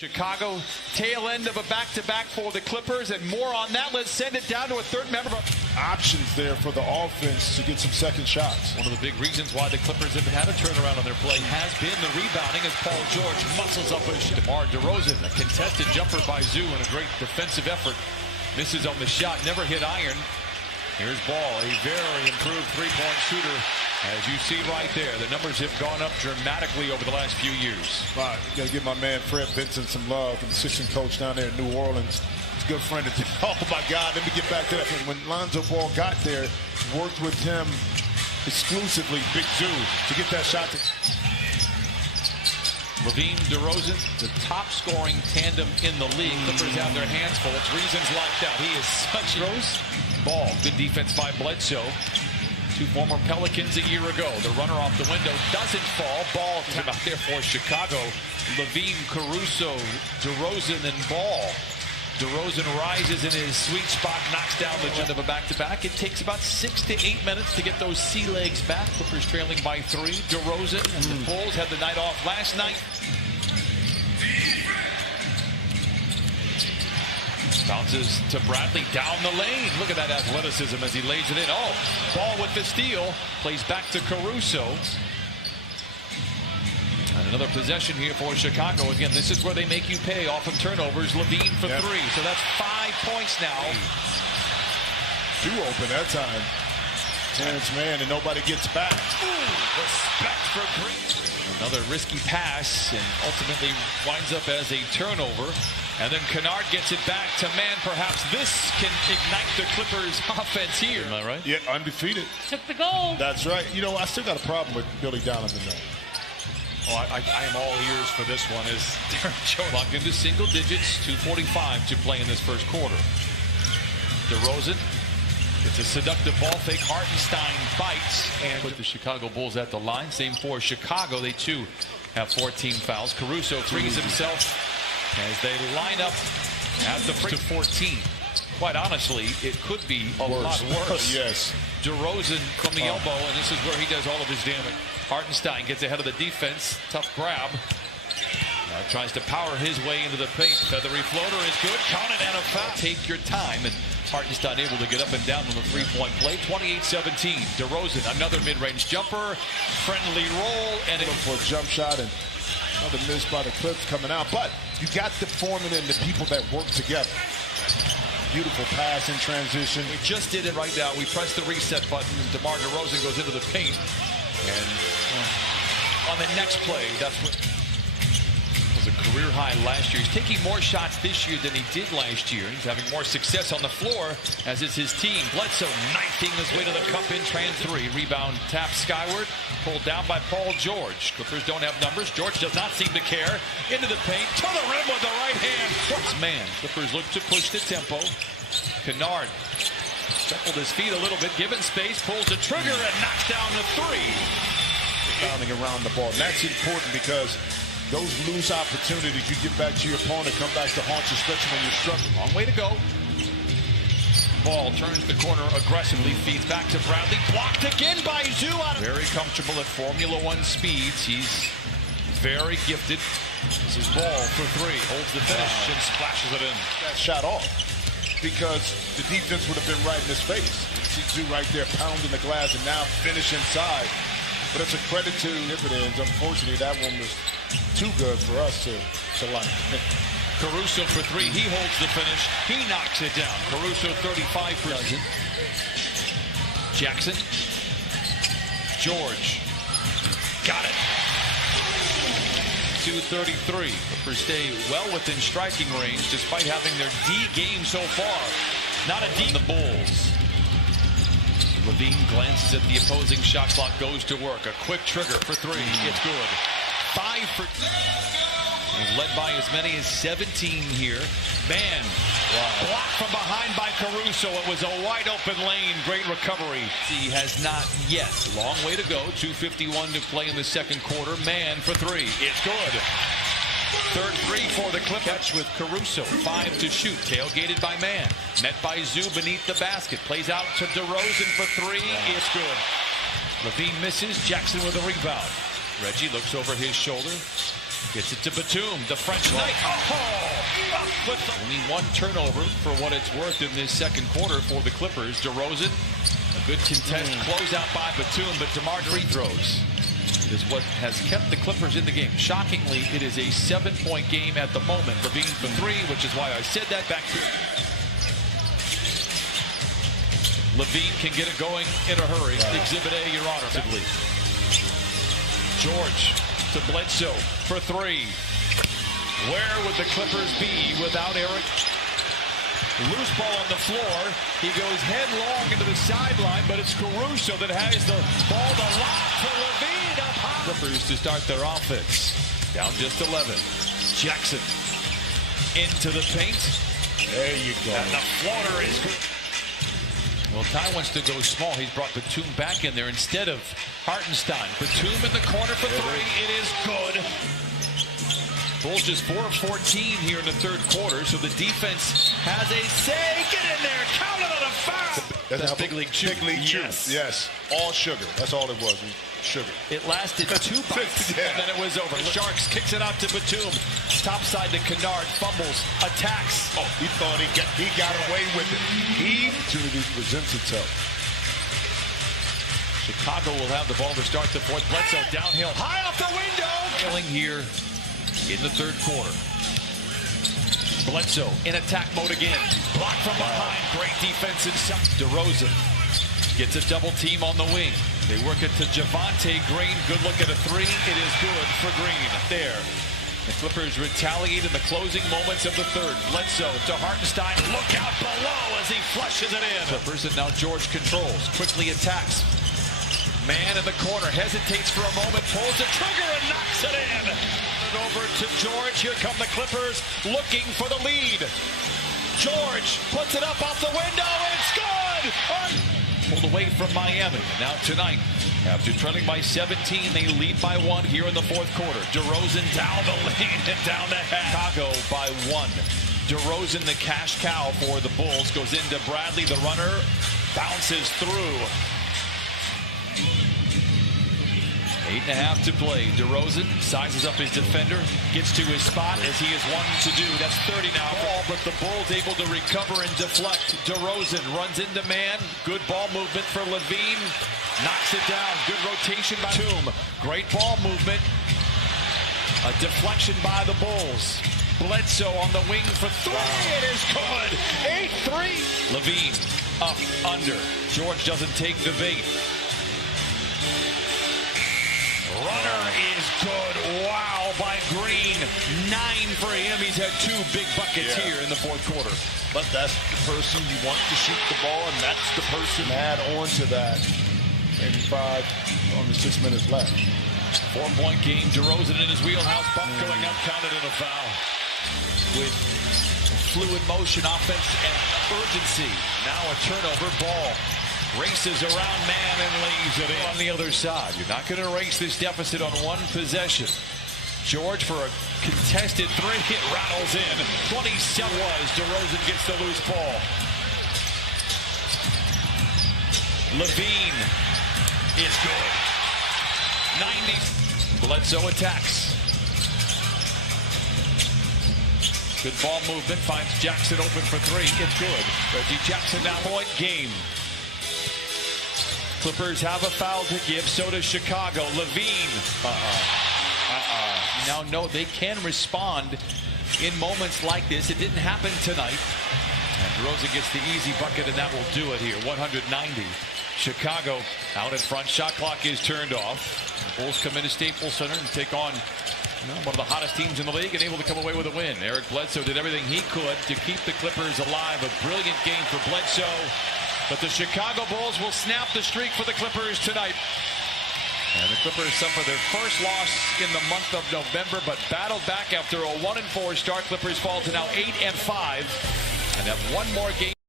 Chicago, tail end of a back-to-back for the Clippers, and more on that. Let's send it down to a third member. Options there for the offense to get some second shots. One of the big reasons why the Clippers have had a turnaround on their play has been the rebounding as Paul George muscles up a DeMar DeRozan. A contested jumper by Zoo and a great defensive effort. Misses on the shot, never hit iron. Here's Ball, a very improved three-point shooter. As you see right there, the numbers have gone up dramatically over the last few years. Right, you got to give my man Fred Vincent some love, the assistant coach down there in New Orleans. He's a good friend of oh my God, let me get back to that. When Lonzo Ball got there, worked with him exclusively, Big Zoo, to get that shot. LaVine, DeRozan, the top scoring tandem in the league. Clippers have their hands full. It's reasons like that. He is such a Ball. Good defense by Bledsoe. Two former Pelicans a year ago. The runner off the window doesn't fall. Ball came out there for Chicago. LaVine, Caruso, DeRozan, and Ball. DeRozan rises in his sweet spot, knocks down the end of a back-to-back. It takes about 6 to 8 minutes to get those sea legs back. Clippers trailing by 3. DeRozan and the Bulls had the night off last night. Bounces to Bradley down the lane. Look at that athleticism as he lays it in. Oh, Ball with the steal. Plays back to Caruso. And another possession here for Chicago. Again, this is where they make you pay off of turnovers. LaVine for 3. So that's 5 points now. 2 open that time. Terrence Mann, and nobody gets back. Respect for Green. Another risky pass and ultimately winds up as a turnover. And then Kennard gets it back to Mann. Perhaps this can ignite the Clippers offense here. Am I right? Yeah, undefeated. Took the goal. That's right. You know, I still got a problem with Billy Donovan, though. Oh, I am all ears for this one. As Derek Jones locked into single digits, 2:45 to play in this first quarter. DeRozan. It's a seductive ball fake. Hartenstein bites and put the Chicago Bulls at the line. Same for Chicago. They too have 14 fouls. Caruso frees himself as they line up at the free to 14. Quite honestly, it could be a lot worse. Yes. DeRozan from the elbow, and this is where he does all of his damage. Hartenstein gets ahead of the defense. Tough grab. Now tries to power his way into the paint. Feathery floater is good. Count it and a foul. Take your time. And Hartenstein able to get up and down on the three-point play. 28-17. DeRozan, another mid-range jumper. Friendly roll. And for a jump shot, and another miss by the Clips coming out. But you got the formula and the people that work together. Beautiful pass in transition. We just did it right now. We press the reset button, and DeMar DeRozan goes into the paint. And on the next play, that's what was a career high last year. He's taking more shots this year than he did last year. He's having more success on the floor, as is his team. Bledsoe knifing his way to the cup in trans 3. Rebound tapped skyward. Pulled down by Paul George. Clippers don't have numbers. George does not seem to care. Into the paint. To the rim with the right hand. Man, Clippers look to push the tempo. Kennard shuffled his feet a little bit. Given space. Pulls the trigger and knocks down the 3. Bounding around the ball. And that's important because those loose opportunities, you get back to your opponent, come back to haunt you, especially when you're struggling. Long way to go. Ball turns the corner aggressively, feeds back to Bradley. Blocked again by Zoo. Very comfortable at Formula One speeds. He's very gifted. This is Ball for 3. Holds the finish and splashes it in. That shot off because the defense would have been right in his face. You see Zoo right there pounding the glass and now finish inside. But it's a credit to dividends. Unfortunately, that one was too good for us to like. Caruso for 3. He holds the finish. He knocks it down. Caruso 35%. Jackson. George. Got it. 2:33. Clippers stay well within striking range despite having their D game so far. Not a D. The Bulls. LaVine glances at the opposing shot clock, goes to work. A quick trigger for 3. It's good. 5 for... He's led by as many as 17 here. Man, blocked from behind by Caruso. It was a wide open lane. Great recovery. He has not yet. Long way to go. 2:51 to play in the second quarter. Man for 3. It's good. Third 3 for the Clippers. Catch with Caruso. 5 to shoot. Tailgated by Mann. Met by Zoo beneath the basket. Plays out to DeRozan for 3. It's good. LaVine misses. Jackson with a rebound. Reggie looks over his shoulder. Gets it to Batum, the French Knight. Oh! Only one turnover for what it's worth in this second quarter for the Clippers. DeRozan, a good contest closeout by Batum, but DeMar free throws is what has kept the Clippers in the game. Shockingly, it is a 7-point game at the moment. Levine for three, which is why I said that back here. Levine can get it going in a hurry. Exhibit A, Your Honor. George to Bledsoe for three. Where would the Clippers be without Eric? Loose ball on the floor. He goes headlong into the sideline, but it's Caruso that has the ball to lob to Levine up high. Clippers to start their offense. Down just 11. Jackson into the paint. There you go. And the floater is good. Well, Ty wants to go small. He's brought Batum back in there instead of Hartenstein. Batum in the corner for three. It is good. Bulls just 4 of 14 here in the third quarter, so the defense has a say. Get in there. Count it on a foul. That's Big League Chew. Big League Chew. Yes. All sugar. That's all it was. Sugar. It lasted 2 bites, and then it was over. Sharks kicks it out to Batum. Top side to Kennard. Fumbles. Attacks. Oh, he thought he got away with it. He opportunity presents itself. Chicago will have the ball to start the fourth. Bledsoe downhill. High off the window. Trailing here in the third quarter. Bledsoe in attack mode again. Blocked from behind. Great defense inside. DeRozan gets a double team on the wing. They work it to Javonte Green. Good look at a three. It is good for Green. There. The Clippers retaliate in the closing moments of the third. Bledsoe to Hartenstein. Look out below as he flushes it in. Clippers, and now George controls. Quickly attacks. Man in the corner. Hesitates for a moment. Pulls the trigger and knocks it in. Over to George. Here come the Clippers looking for the lead. George puts it up off the window. It's good. Pulled away from Miami. Now tonight, after trailing by 17, they lead by 1 here in the fourth quarter. DeRozan down the lane and down the half. Chicago by 1. DeRozan, the cash cow for the Bulls, goes into Bradley, the runner, bounces through. 8.5 to play. DeRozan sizes up his defender, gets to his spot as he is wanting to do. That's 30 now. Ball, but the Bulls able to recover and deflect. DeRozan runs into man. Good ball movement for Levine. Knocks it down. Good rotation by Batum. Great ball movement. A deflection by the Bulls. Bledsoe on the wing for three. It is good. 8-3. Levine up, under. George doesn't take the bait. Runner is good. Wow, by Green. 9 for him. He's had 2 big buckets here in the fourth quarter. But that's the person you want to shoot the ball, and that's the person add on to that. Maybe 5 on the 6 minutes left. 4-point game. DeRozan in his wheelhouse. Bump going up, counted in a foul. With fluid motion, offense, and urgency. Now a turnover ball. Races around man and leaves it in on the other side. You're not going to erase this deficit on one possession. George for a contested three. It rattles in. 27 was. DeRozan gets the loose ball. Levine is good. 90. Bledsoe attacks. Good ball movement. Finds Jackson open for three. It's good. Reggie Jackson now point game. Clippers have a foul to give, so does Chicago. Levine. Now, no, they can respond in moments like this. It didn't happen tonight. And DeRozan gets the easy bucket, and that will do it here. 190. Chicago out in front. Shot clock is turned off. The Bulls come into Staples Center and take on one of the hottest teams in the league and able to come away with a win. Eric Bledsoe did everything he could to keep the Clippers alive. A brilliant game for Bledsoe. But the Chicago Bulls will snap the streak for the Clippers tonight. And the Clippers suffer their first loss in the month of November, but battled back after a 1-4 start. Clippers fall to now 8-5 and have one more game.